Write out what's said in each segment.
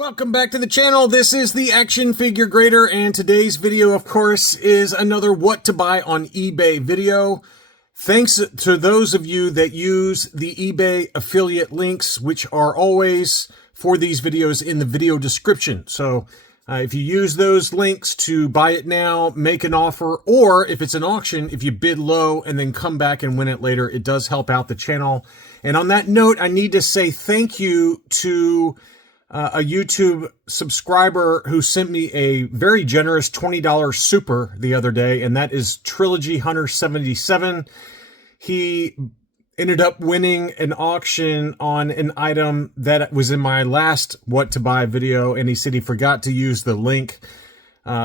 Welcome back to the channel. This is the Action Figure Grader, and today's video, of course, is another what to buy on eBay video. Thanks to those of you that use the eBay affiliate links, which are always for these videos in the video description. So if you use those links to buy it now, make an offer, or if it's an auction, if you bid low and then come back and win it later, it does help out the channel. And on that note, I need to say thank you to a YouTube subscriber who sent me a very generous $20 super the other day, and that is Trilogy Hunter 77. He ended up winning an auction on an item that was in my last What to Buy video, and he said he forgot to use the link.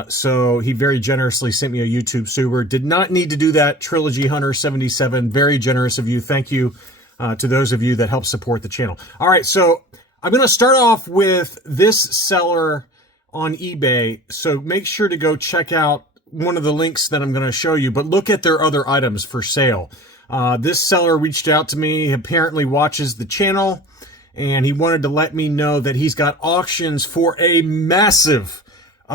So he very generously sent me a YouTube super. Did not need to do that, Trilogy Hunter 77. Very generous of you. Thank you to those of you that help support the channel. All right, so I'm going to start off with this seller on eBay, so make sure to go check out one of the links that I'm going to show you, but look at their other items for sale. This seller reached out to me, apparently watches the channel, and he wanted to let me know that he's got auctions for a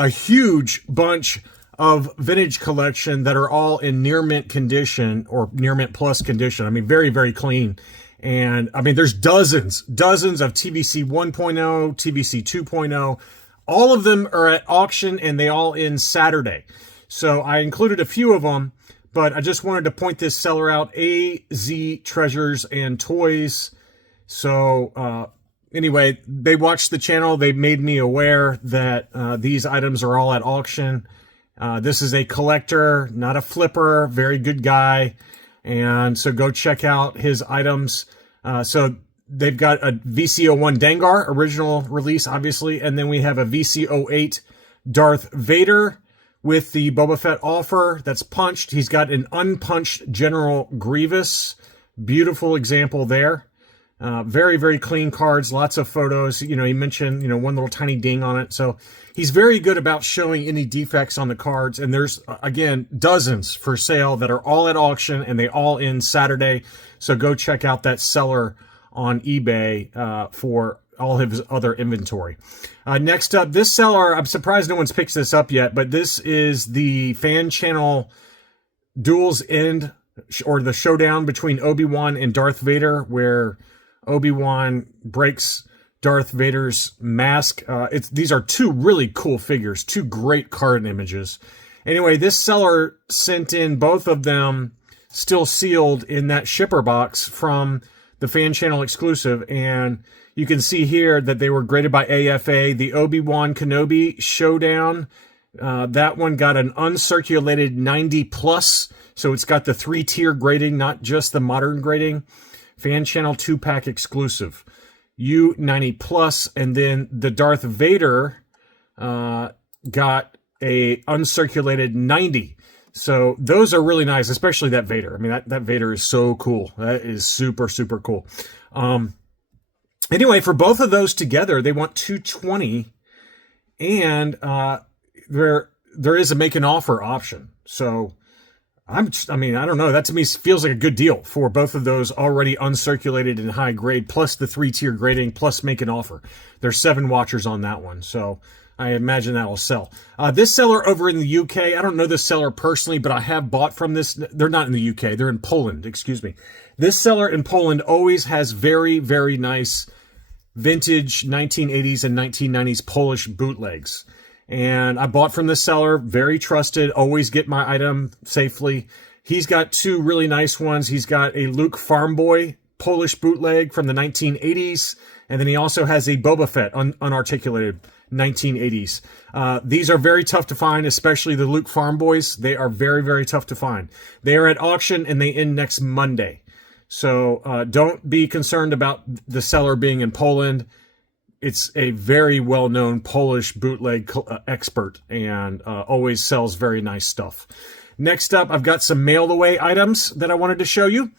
huge bunch of vintage collection that are all in near mint condition or near mint plus condition. I mean, very, very clean. And I mean, there's dozens of TBC 1.0, TBC 2.0. All of them are at auction, and they all end Saturday. So I included a few of them, but I just wanted to point this seller out, AZ Treasures and Toys. So anyway, they watched the channel. They made me aware that these items are all at auction. This is a collector, not a flipper. Very good guy. And so go check out his items. So they've got a VC01 Dengar, original release, obviously. And then we have a VC08 Darth Vader with the Boba Fett offer that's punched. He's got an unpunched General Grievous. Beautiful example there. Very, very clean cards, lots of photos. You know, he mentioned, one little tiny ding on it. So he's very good about showing any defects on the cards. And there's, again, dozens for sale that are all at auction, and they all end Saturday. So go check out that seller on eBay for all of his other inventory. Next up, this seller, I'm surprised no one's picked this up yet, but this is the fan channel Duels End, or the showdown between Obi-Wan and Darth Vader, where Obi-Wan breaks Darth Vader's mask. These are two really cool figures, two great card images. Anyway, this seller sent in both of them still sealed in that shipper box from the fan channel exclusive, and you can see here that they were graded by AFA. The Obi-Wan Kenobi showdown, that one got an uncirculated 90 plus, so it's got the 3-tier grading, not just the modern grading. Fan channel 2-pack exclusive, U90 plus, and then the Darth Vader got a uncirculated 90. So those are really nice, especially that Vader. I mean, that Vader is so cool. That is super, super cool. Anyway, for both of those together, they want $220, and there is a make an offer option. So I don't know. That to me feels like a good deal for both of those already uncirculated and high grade, plus the 3-tier grading, plus make an offer. There's 7 watchers on that one, so I imagine that'll sell. This seller over in the UK, I don't know this seller personally, but I have bought from this. They're not in the UK. They're in Poland, excuse me. This seller in Poland always has very, very nice vintage 1980s and 1990s Polish bootlegs. And I bought from this seller, very trusted, always get my item safely. He's got 2 really nice ones. He's got a Luke Farm Boy Polish bootleg from the 1980s, and then he also has a Boba Fett unarticulated 1980s. These are very tough to find, especially the Luke Farm Boys. They are very, very tough to find. They are at auction, and they end next Monday. So don't be concerned about the seller being in Poland. It's a very well-known Polish bootleg expert, and always sells very nice stuff. Next up, I've got some mail-away items that I wanted to show you.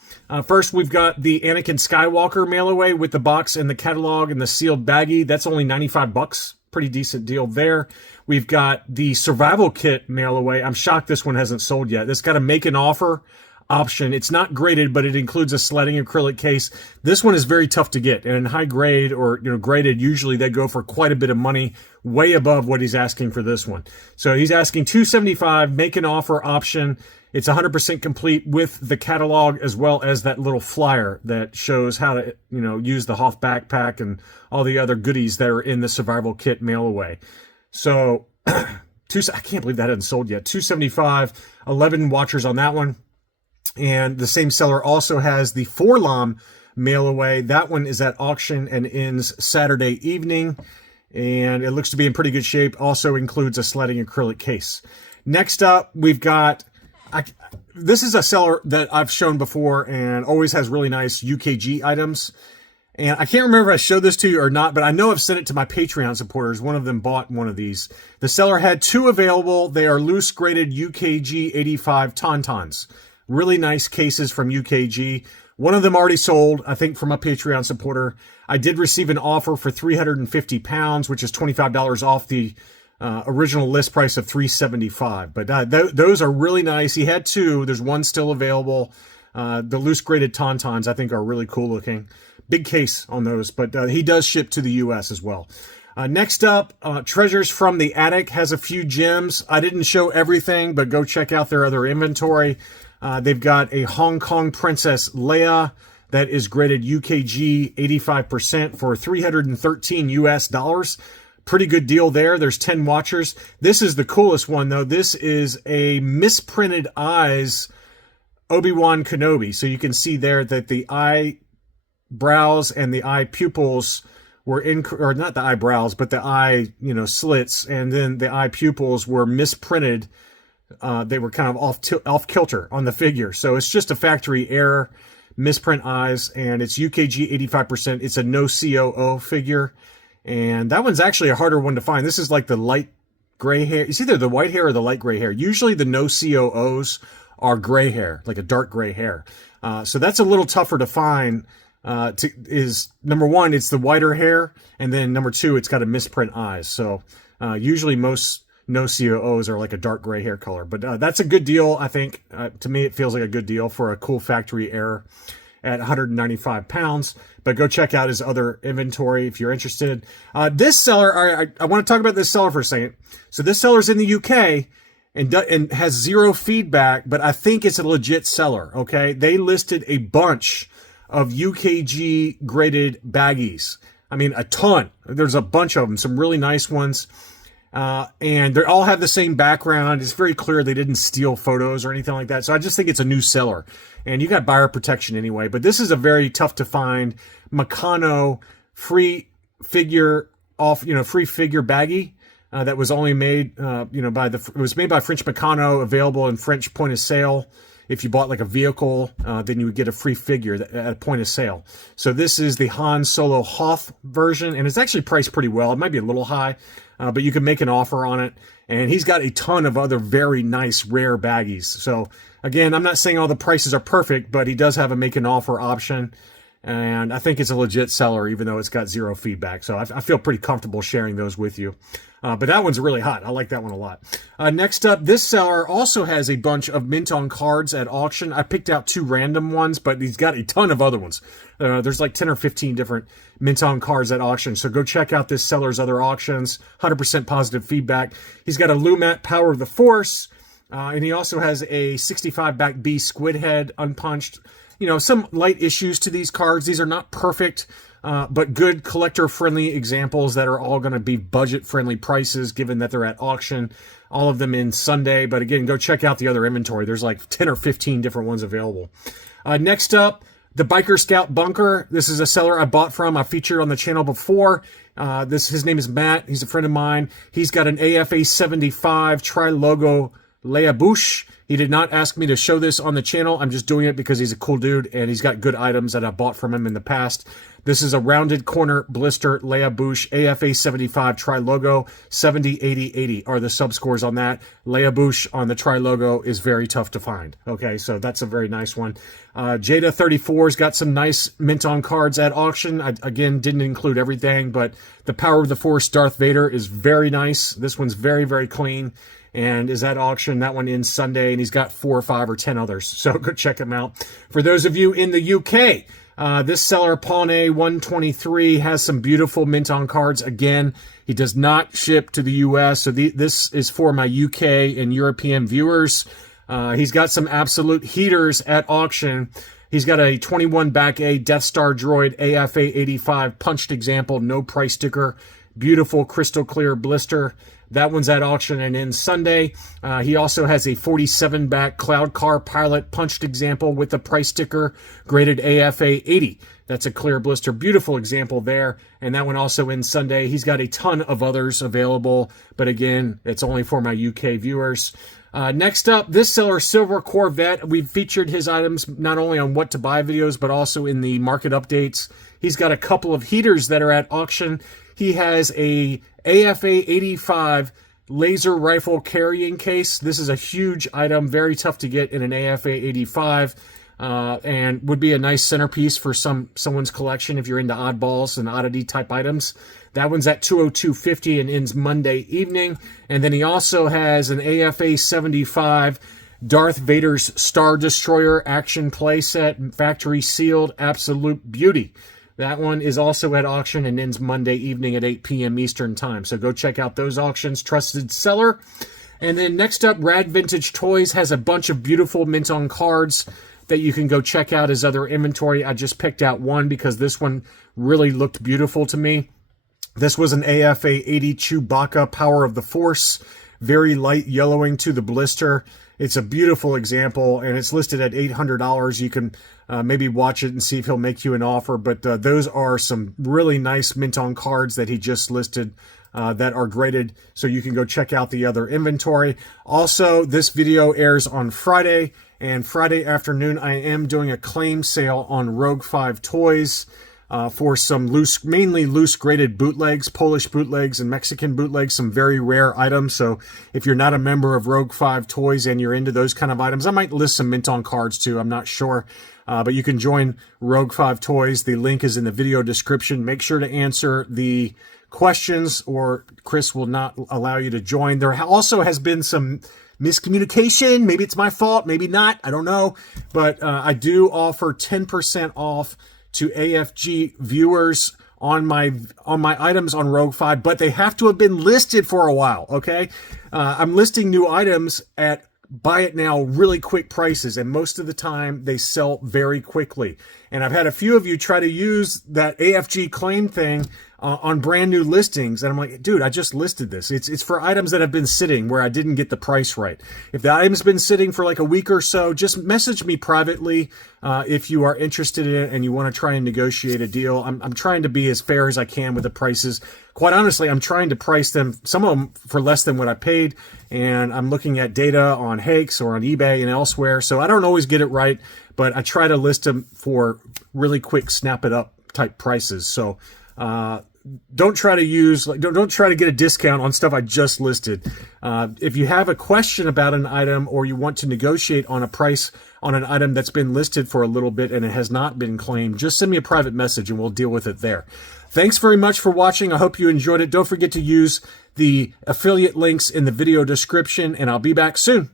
First, we've got the Anakin Skywalker mail-away with the box and the catalog and the sealed baggie. That's only 95 bucks. Pretty decent deal there. We've got the Survival Kit mail-away. I'm shocked this one hasn't sold yet. This got a make an offer. option. It's not graded, but it includes a sledding acrylic case. This one is very tough to get, and in high grade or graded, usually they go for quite a bit of money, way above what he's asking for this one. So he's asking $275, make an offer option. It's 100% complete with the catalog as well as that little flyer that shows how to use the Hoth backpack and all the other goodies that are in the survival kit Mailway. So I can't believe that hasn't sold yet. $275, 11 watchers on that one. And the same seller also has the Forlom Mailway. That one is at auction and ends Saturday evening. And it looks to be in pretty good shape. Also includes a sledding acrylic case. Next up, we've got... this is a seller that I've shown before and always has really nice UKG items. And I can't remember if I showed this to you or not, but I know I've sent it to my Patreon supporters. One of them bought one of these. The seller had 2 available. They are loose graded UKG 85 Tauntauns. Really nice cases from UKG. One of them already sold, I think, from a Patreon supporter. I did receive an offer for £350, which is $25 off the original list price of $375. But those are really nice. He had 2. There's one still available. The loose graded Tauntauns, I think, are really cool looking. Big case on those, but he does ship to the U.S. as well. Next up, Treasures from the Attic has a few gems. I didn't show everything, but go check out their other inventory. They've got a Hong Kong Princess Leia that is graded UKG 85% for $313 US. Pretty good deal there. There's 10 watchers. This is the coolest one, though. This is a misprinted eyes Obi-Wan Kenobi. So you can see there that the eyebrows and the eye pupils were or not the eyebrows, but the eye, slits, and then the eye pupils were misprinted. They were kind of off kilter on the figure. So it's just a factory error, misprint eyes, and it's UKG 85%. It's a no COO figure. And that one's actually a harder one to find. This is like the light gray hair. It's either the white hair or the light gray hair. Usually the no COOs are gray hair, like a dark gray hair. So that's a little tougher to find. Number one, it's the whiter hair, and then number 2, it's got a misprint eyes. So usually most no COOs are like a dark gray hair color. But that's a good deal, I think. To me, it feels like a good deal for a cool factory error at £195. But go check out his other inventory if you're interested. This seller, I want to talk about this seller for a second. So this seller's in the UK and has 0 feedback, but I think it's a legit seller, okay? They listed a bunch of UKG graded baggies. I mean, a ton. There's a bunch of them, some really nice ones. And they all have the same background. It's very clear they didn't steal photos or anything like that. So I just think it's a new seller. And you got buyer protection anyway. But this is a very tough to find Meccano free figure baggie that was only made, it was made by French Meccano, available in French point of sale. If you bought like a vehicle, then you would get a free figure at point of sale. So this is the Han Solo Hoth version, and it's actually priced pretty well. It might be a little high, but you can make an offer on it. And he's got a ton of other very nice, rare baggies. So again, I'm not saying all the prices are perfect, but he does have a make an offer option. And I think it's a legit seller, even though it's got 0 feedback. So I feel pretty comfortable sharing those with you. But that one's really hot. I like that one a lot. Next up, this seller also has a bunch of Minton Cards at auction. I picked out 2 random ones, but he's got a ton of other ones. There's like 10 or 15 different Minton Cards at auction. So go check out this seller's other auctions. 100% positive feedback. He's got a Lumat Power of the Force. And he also has a 65 back B Squid Head unpunched. Some light issues to these cards. These are not perfect, but good collector-friendly examples that are all going to be budget-friendly prices, given that they're at auction. All of them in Sunday. But again, go check out the other inventory. There's like 10 or 15 different ones available. Next up, the Biker Scout Bunker. This is a seller I bought from. I featured on the channel before. His name is Matt. He's a friend of mine. He's got an AFA 75 Tri-Logo Leia Bouche. He did not ask me to show this on the channel. I'm just doing it because he's a cool dude and he's got good items that I bought from him in the past. This is a rounded corner blister Leia Bouche AFA 75 tri-logo. 70, 80, 80 are the sub-scores on that. Leia Bouche on the tri-logo is very tough to find. Okay, so that's a very nice one. Jada 34's got some nice Minton cards at auction. I, again, didn't include everything, but the Power of the Force Darth Vader is very nice. This one's very, very clean and is at auction. That one ends Sunday, and he's got 4 or 5 or 10 others, so go check him out. For those of you in the UK, this seller, Pawnee 123, has some beautiful Minton cards. Again, he does not ship to the US, so this is for my UK and European viewers. He's got some absolute heaters at auction. He's got a 21 back A Death Star Droid AFA 85 punched example, no price sticker. Beautiful crystal clear blister. That one's at auction and ends Sunday. He also has a 47 back Cloud Car Pilot punched example with a price sticker, graded AFA 80. That's a clear blister. Beautiful example there. And that one also ends Sunday. He's got a ton of others available, but again, it's only for my UK viewers. Next up, this seller, Silver Corvette. We've featured his items not only on What to Buy videos, but also in the market updates. He's got a couple of heaters that are at auction. He has a AFA 85 laser rifle carrying case. This is a huge item, very tough to get in an AFA 85, and would be a nice centerpiece for someone's collection if you're into oddballs and oddity type items. That one's at $202.50 and ends Monday evening. And then he also has an AFA 75 Darth Vader's Star Destroyer action playset, factory sealed, absolute beauty. That one is also at auction and ends Monday evening at 8 p.m. Eastern Time. So go check out those auctions. Trusted seller. And then next up, Rad Vintage Toys has a bunch of beautiful Minton cards that you can go check out his other inventory. I just picked out one because this one really looked beautiful to me. This was an AFA 80 Chewbacca Power of the Force. Very light yellowing to the blister. It's a beautiful example, and it's listed at $800. You can maybe watch it and see if he'll make you an offer. But those are some really nice Minton cards that he just listed that are graded, so you can go check out the other inventory. Also, this video airs on Friday, and Friday afternoon I am doing a claim sale on Rogue 5 toys. For some mainly loose graded bootlegs, Polish bootlegs and Mexican bootlegs, some very rare items. So if you're not a member of Rogue 5 Toys and you're into those kind of items, I might list some Minton cards too, I'm not sure. But you can join Rogue 5 Toys. The link is in the video description. Make sure to answer the questions or Chris will not allow you to join. There also has been some miscommunication. Maybe it's my fault, maybe not, I don't know. But I do offer 10% off to AFG viewers on my items on Rogue 5, but they have to have been listed for a while, okay? I'm listing new items at buy it now really quick prices, and most of the time they sell very quickly. And I've had a few of you try to use that AFG claim thing on brand new listings, and I'm like, dude, I just listed this. It's for items that have been sitting where I didn't get the price right. If the item's been sitting for like a week or so, just message me privately if you are interested in it and you want to try and negotiate a deal. I'm trying to be as fair as I can with the prices. Quite honestly, I'm trying to price them, some of them for less than what I paid, and I'm looking at data on Hakes or on eBay and elsewhere, so I don't always get it right, but I try to list them for really quick, snap it up type prices. So don't try to use, don't try to get a discount on stuff I just listed. If you have a question about an item or you want to negotiate on a price on an item that's been listed for a little bit and it has not been claimed, just send me a private message and we'll deal with it there. Thanks very much for watching. I hope you enjoyed it. Don't forget to use the affiliate links in the video description, and I'll be back soon.